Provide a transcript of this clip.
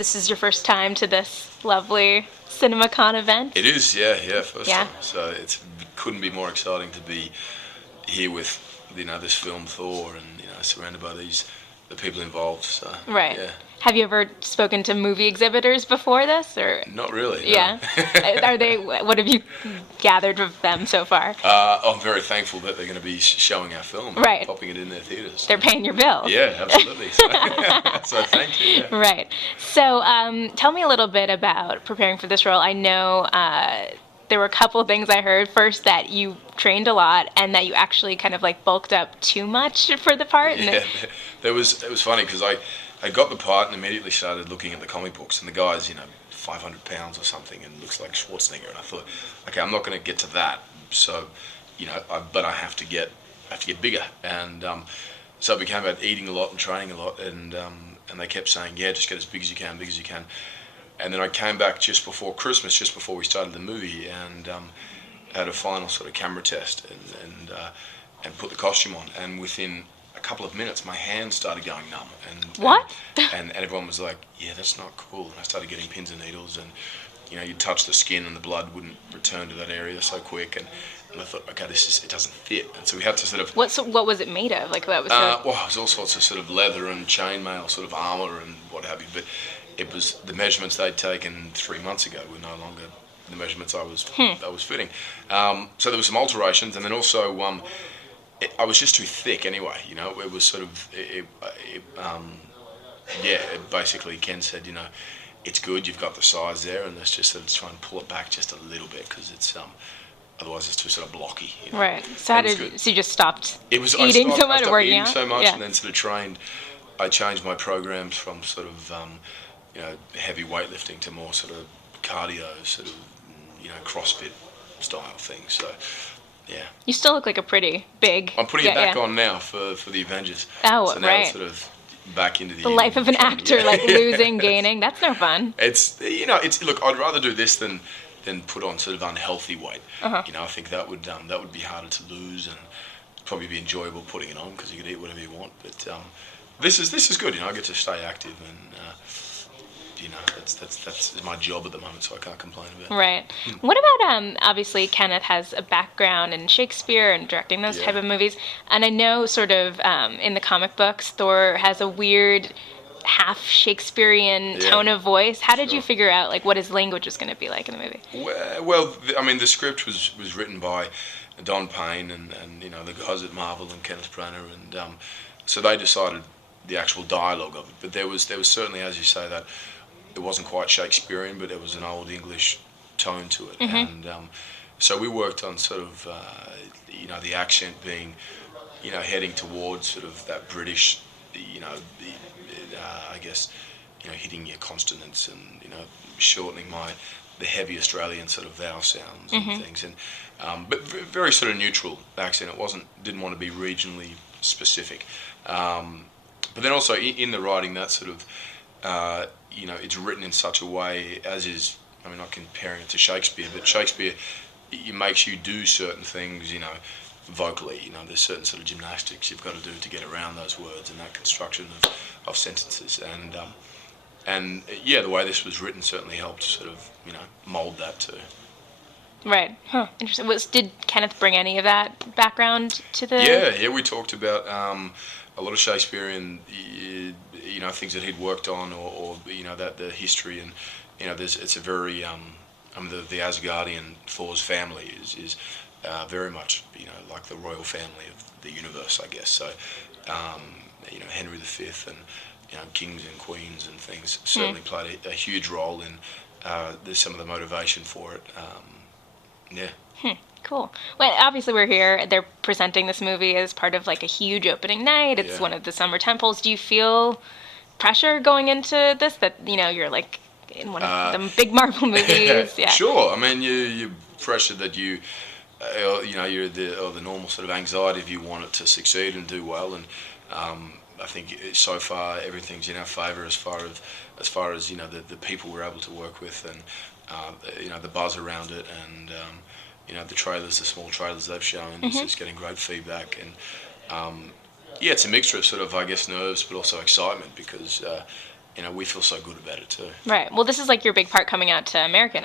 this is your first time to this lovely CinemaCon event. It is, yeah, first time. So it couldn't be more exciting to be here with, this film Thor, and surrounded by the people involved. So Right. yeah. Have you ever spoken to movie exhibitors before this, or? Not really. No. Yeah. Are they? What have you gathered of them so far? I'm very thankful that they're going to be showing our film, Right. popping it in their theaters. They're paying your bill. Yeah, absolutely. So thank you. Yeah. Right. So tell me a little bit about preparing for this role. I know there were a couple things I heard. First, that you trained a lot, and that you actually kind of like bulked up too much for the part. Yeah, it was funny because I got the part and immediately started looking at the comic books, and the guy's 500 pounds or something and looks like Schwarzenegger, and I thought, okay, I'm not going to get to that, so but I have to get bigger, and so it became about eating a lot and training a lot, and they kept saying, yeah, just get as big as you can, and then I came back just before Christmas, just before we started the movie, and had a final sort of camera test and put the costume on, and within a couple of minutes my hands started going numb, and what? And everyone was like, yeah, that's not cool, and I started getting pins and needles, and you'd touch the skin and the blood wouldn't return to that area so quick, and I thought, okay, it doesn't fit, and so we had to sort of... What was it made of? Like that was... well, it was all sorts of sort of leather and chainmail, sort of armour and what have you, but it was the measurements they'd taken 3 months ago were no longer the measurements I was fitting. So there were some alterations, and then also I was just too thick anyway. It was sort of basically Ken said, it's good, you've got the size there, and let's just sort of try and pull it back just a little bit because it's otherwise it's too sort of blocky. Right. So so you just stopped eating so much, working out? So much, and then sort of trained. I changed my programs from sort of heavy weightlifting to more sort of cardio, sort of CrossFit style thing. So yeah. You still look like a pretty big... I'm putting it back on now for the Avengers. Oh, so now right. It's sort of back into the life of an actor, like losing, gaining. That's no fun. It's look, I'd rather do this than put on sort of unhealthy weight. Uh-huh. I think that would be harder to lose, and probably be enjoyable putting it on because you could eat whatever you want. But this is good. I get to stay active, and that's my job at the moment, so I can't complain about it. Right. What about, obviously Kenneth has a background in Shakespeare and directing those type of movies, and I know sort of in the comic books, Thor has a weird half Shakespearean tone of voice. How did you figure out like what his language was going to be like in the movie? Well, the script was written by Don Payne and the guys at Marvel and Kenneth Branagh, and so they decided the actual dialogue of it. But there was certainly, as you say, that it wasn't quite Shakespearean, but there was an old English tone to it, and so we worked on sort of the accent being heading towards sort of that British, I guess hitting your consonants and shortening the heavy Australian sort of vowel sounds and things, and but very sort of neutral accent. It didn't want to be regionally specific, but then also in the writing, that sort of it's written in such a way as is. I mean, not comparing it to Shakespeare, but Shakespeare, it makes you do certain things, vocally. There's certain sort of gymnastics you've got to do to get around those words and that construction of sentences. And the way this was written certainly helped sort of, mould that too. Right. Huh. Interesting. Did Kenneth bring any of that background to the... Yeah, we talked about a lot of Shakespearean, things that he'd worked on, or that the history, and it's a very the Asgardian Thor's family is very much like the royal family of the universe, I guess. So Henry V and kings and queens and things certainly played a huge role in there's some of the motivation for it. Cool. Well, obviously we're here. They're presenting this movie as part of like a huge opening night. It's one of the summer temples. Do you feel pressure going into this that you're like in one of the big Marvel movies? Yeah. Sure. I mean, you're pressured that you're the normal sort of anxiety if you want it to succeed and do well, and I think so far everything's in our favour as far as the people we're able to work with, and the buzz around it, and the small trailers they've shown, it's just getting great feedback, and it's a mixture of sort of, I guess, nerves but also excitement, because we feel so good about it too. Right. Well, this is like your big part coming out to American